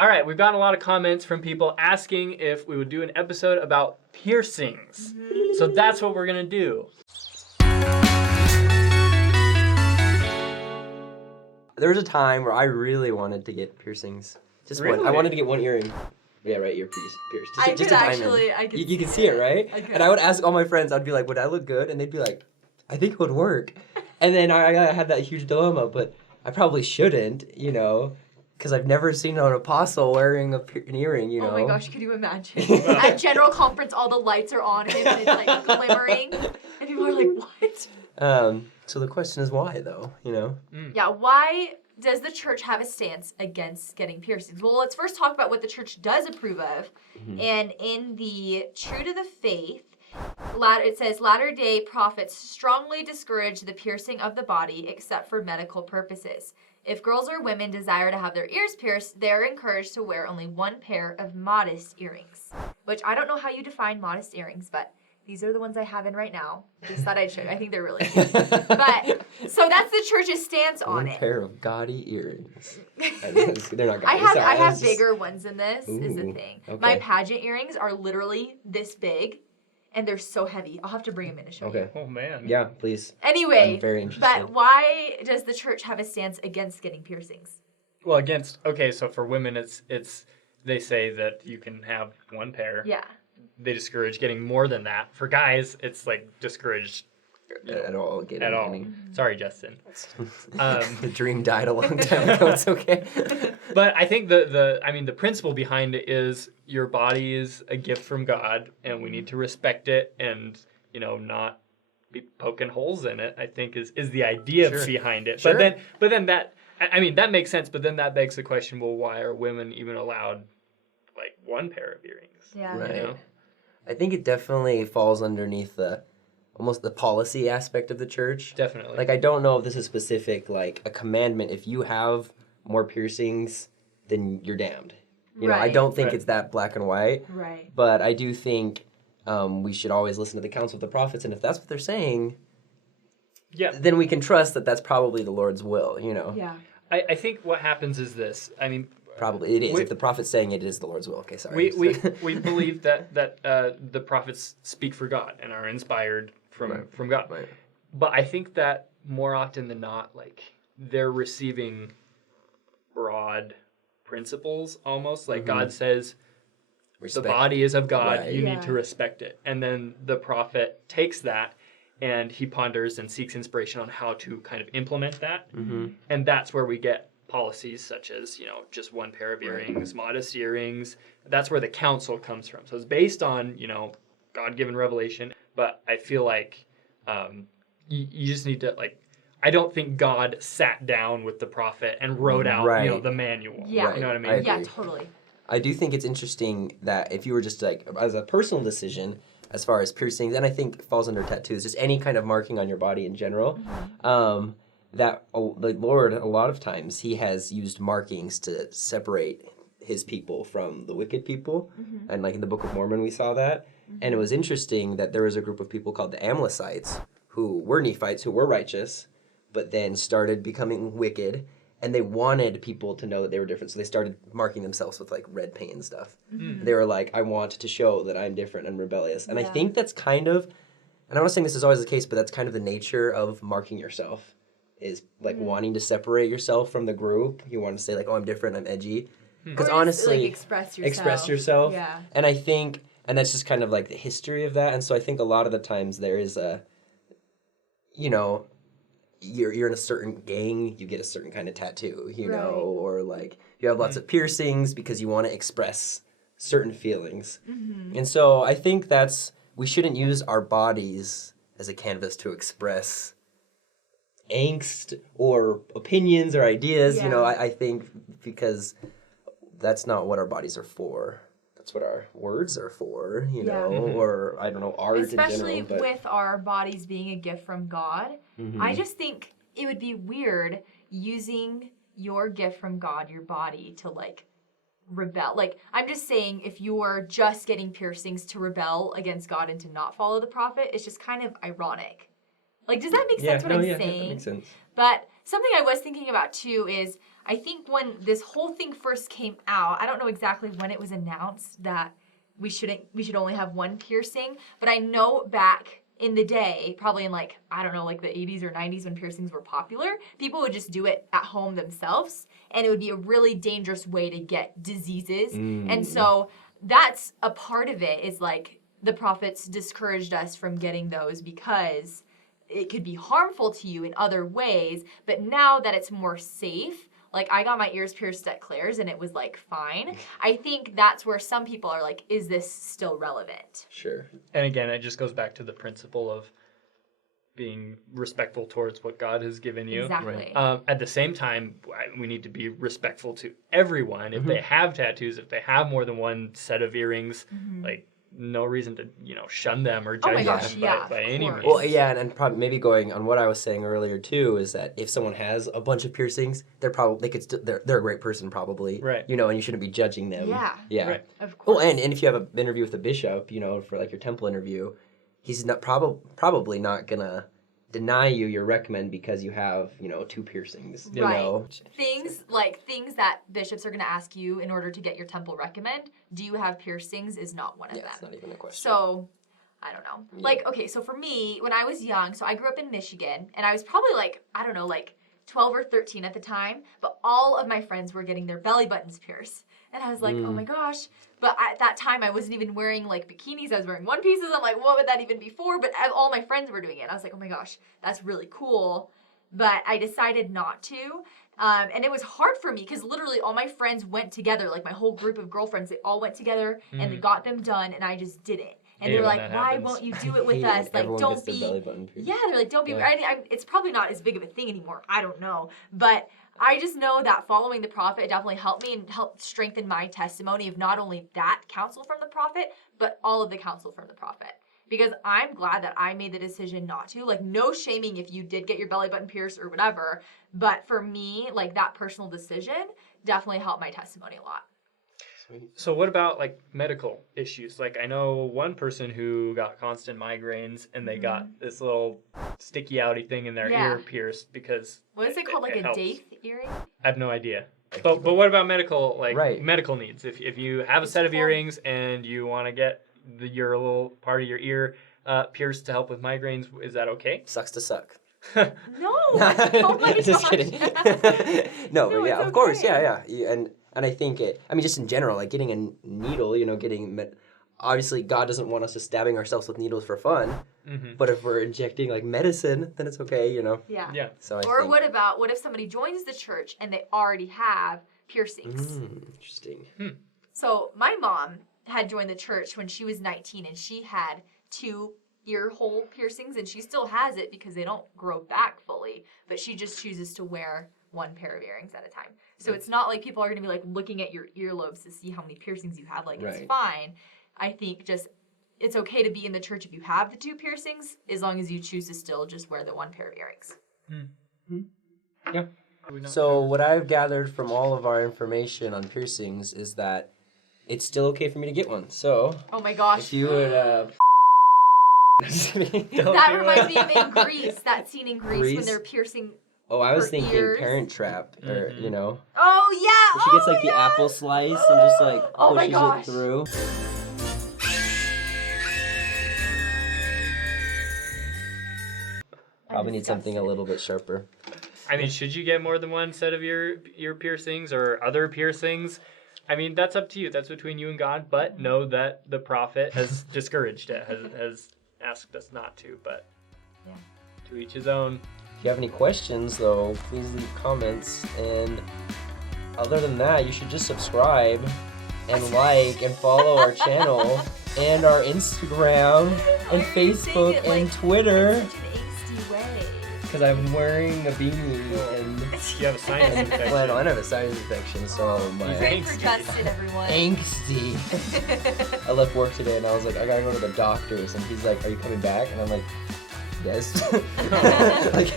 All right, we've gotten a lot of comments from people asking if we would do an episode about piercings. Mm-hmm. So that's what we're going to do. There was a time where I really wanted to get piercings. Just really? one. I wanted to get one earring. Yeah, right, ear pierced. Just you can see it, right? And I would ask all my friends, I'd be like, would I look good? And they'd be like, I think it would work. And then I had that huge dilemma, but I probably shouldn't, you know, because I've never seen an apostle wearing an earring, you know. Oh my gosh, could you imagine? At General Conference, all the lights are on him and it's like glimmering. And people are like, what? So the question is why, though, you know? Yeah, why does the church have a stance against getting piercings? Well, let's first talk about what the church does approve of. Mm-hmm. And in the True to the Faith, it says, Latter-day Prophets strongly discourage the piercing of the body except for medical purposes. If girls or women desire to have their ears pierced, they're encouraged to wear only one pair of modest earrings. Which I don't know how you define modest earrings, but these are the ones I have in right now. Just thought I'd show you. I think they're really cute. But, so that's the church's stance on it. One pair of gaudy earrings. They're not gaudy. I have bigger ones than this, is the thing. Okay. My pageant earrings are literally this big, and they're so heavy. I'll have to bring them in to show you. Oh, man. Yeah, please. Anyway, I'm very interested. But why does the church have a stance against getting piercings? Well, so for women, it's they say that you can have one pair. Yeah. They discourage getting more than that. For guys, it's like discouraged at all. Sorry, Justin. The dream died a long time ago. It's okay. But I think the principle behind it is your body is a gift from God, and we need to respect it, and not be poking holes in it. I think is the idea behind it. Sure. But then that makes sense. But then that begs the question: well, why are women even allowed like one pair of earrings? Yeah. Right. I think it definitely falls underneath almost the policy aspect of the church. Definitely. Like, I don't know if this is specific, like a commandment. If you have more piercings, then you're damned. You know, I don't think it's that black and white. Right. But I do think we should always listen to the counsel of the prophets, and if that's what they're saying, then we can trust that that's probably the Lord's will, you know? Yeah. I think what happens is this. I mean, probably it is. If the prophet's saying it is the Lord's will. Okay, sorry. We believe that the prophets speak for God and are inspired from God. Right. But I think that more often than not, like, they're receiving broad principles almost. Like God says, the body is of God. Right. You need to respect it. And then the prophet takes that and he ponders and seeks inspiration on how to kind of implement that. Mm-hmm. And that's where we get policies such as, just one pair of earrings, modest earrings. That's where the counsel comes from. So it's based on, God-given revelation. But I feel like you just need to, like, I don't think God sat down with the prophet and wrote out, the manual. Yeah. You know what I mean? Yeah, totally. I do think it's interesting that if you were just, like, as a personal decision, as far as piercings, and I think falls under tattoos, just any kind of marking on your body in general, that the Lord, a lot of times, he has used markings to separate his people from the wicked people. Mm-hmm. And like in the Book of Mormon, we saw that. Mm-hmm. And it was interesting that there was a group of people called the Amlicites who were Nephites, who were righteous, but then started becoming wicked. And they wanted people to know that they were different. So they started marking themselves with like red paint and stuff. Mm-hmm. They were like, I want to show that I'm different and rebellious. And I think that's kind of, and I'm not saying this is always the case, but that's kind of the nature of marking yourself. Is like wanting to separate yourself from the group. You want to say like, oh, I'm different, I'm edgy. Because honestly, like express yourself. Yeah. And I think, and that's just kind of like the history of that. And so I think a lot of the times there is a, you're in a certain gang, you get a certain kind of tattoo, know, or like you have lots of piercings because you want to express certain feelings. Mm-hmm. And so I think we shouldn't use our bodies as a canvas to express angst or opinions or ideas, I think, because that's not what our bodies are for. That's what our words are for, or I don't know, art especially in general. With our bodies being a gift from God, I just think it would be weird using your gift from God, your body, to like rebel. Like, I'm just saying, if you're just getting piercings to rebel against God and to not follow the prophet, it's just kind of ironic. Like, does that make sense what I'm saying? That makes sense. But something I was thinking about, too, is I think when this whole thing first came out, I don't know exactly when it was announced that we should only have one piercing, but I know back in the day, probably in like, I don't know, like the 80s or 90s when piercings were popular, people would just do it at home themselves, and it would be a really dangerous way to get diseases. And so that's a part of it, is like the prophets discouraged us from getting those because it could be harmful to you in other ways. But now that it's more safe, like, I got my ears pierced at Claire's, and it was, like, fine. I think that's where some people are like, is this still relevant? Sure. And again, it just goes back to the principle of being respectful towards what God has given you. Exactly. At the same time, we need to be respectful to everyone. If they have tattoos, if they have more than one set of earrings, like, no reason to, shun them or judge them by any means. Well, yeah, and probably maybe going on what I was saying earlier too is that if someone has a bunch of piercings, they're a great person probably, right? And you shouldn't be judging them. Yeah, right. Of course. Well, and if you have an interview with the bishop, for like your temple interview, he's not probably not gonna deny you your recommend because you have 2 piercings. You know things that bishops are gonna ask you in order to get your temple recommend. Do you have piercings? Is not one of them. It's not even a question. So, I don't know. Yeah. Like, okay, so for me, when I was young, so I grew up in Michigan, and I was probably like, I don't know, like 12 or 13 at the time, but all of my friends were getting their belly buttons pierced. And I was like, oh my gosh. But at that time, I wasn't even wearing like bikinis. I was wearing one pieces. I'm like, what would that even be for? But all my friends were doing it. I was like, oh my gosh, that's really cool. But I decided not to. And it was hard for me because literally all my friends went together, like my whole group of girlfriends, they all went together and they got them done, and I just didn't. And they're like, why won't you do it with us? Like, don't be. Yeah, they're like, don't be. It's probably not as big of a thing anymore. I don't know. But I just know that following the prophet definitely helped me and helped strengthen my testimony of not only that counsel from the prophet, but all of the counsel from the prophet. Because I'm glad that I made the decision not to. Like, no shaming if you did get your belly button pierced or whatever. But for me, like, that personal decision definitely helped my testimony a lot. So what about, like, medical issues? Like, I know one person who got constant migraines, and they got this little sticky outy thing in their ear pierced because... What is it called? Like a Daith earring? I have no idea. But what about medical needs? If you have a set of earrings and you want to get your little part of your ear pierced to help with migraines, is that okay? Sucks to suck. No. Oh my gosh. Just kidding. No, but yeah, of course, yeah. And I think just in general, like getting a needle, obviously God doesn't want us just stabbing ourselves with needles for fun. But if we're injecting like medicine, then it's okay, Yeah. So what if somebody joins the church and they already have piercings? Interesting. So my mom had joined the church when she was 19, and she had 2 ear hole piercings, and she still has it because they don't grow back fully, but she just chooses to wear 1 pair of earrings at a time. So it's not like people are going to be like looking at your earlobes to see how many piercings you have. Like, it's fine. I think just it's okay to be in the church if you have the 2 piercings, as long as you choose to still just wear the 1 pair of earrings. Yeah. So what I've gathered from all of our information on piercings is that it's still okay for me to get one. So, oh my gosh, if you would, that reminds me of in Greece, that scene in Greece when they're piercing. Oh, I was thinking ears. Parent Trap, or Oh yeah. Where she gets like the apple slice and just like pushes it through. Probably need something a little bit sharper. I mean, should you get more than 1 set of ear piercings or other piercings? I mean, that's up to you. That's between you and God. But know that the prophet has discouraged it, has asked us not to. But to each his own. If you have any questions, though, please leave comments. And other than that, you should just subscribe and like and follow our channel and our Instagram and Facebook and Twitter. Because I'm wearing a beanie and you have a sinus infection. Well, I don't have a sinus infection, so my pray for Justin, everyone. Angsty. I left work today and I was like, I gotta go to the doctor's, and he's like, are you coming back? And I'm like, yes. Like,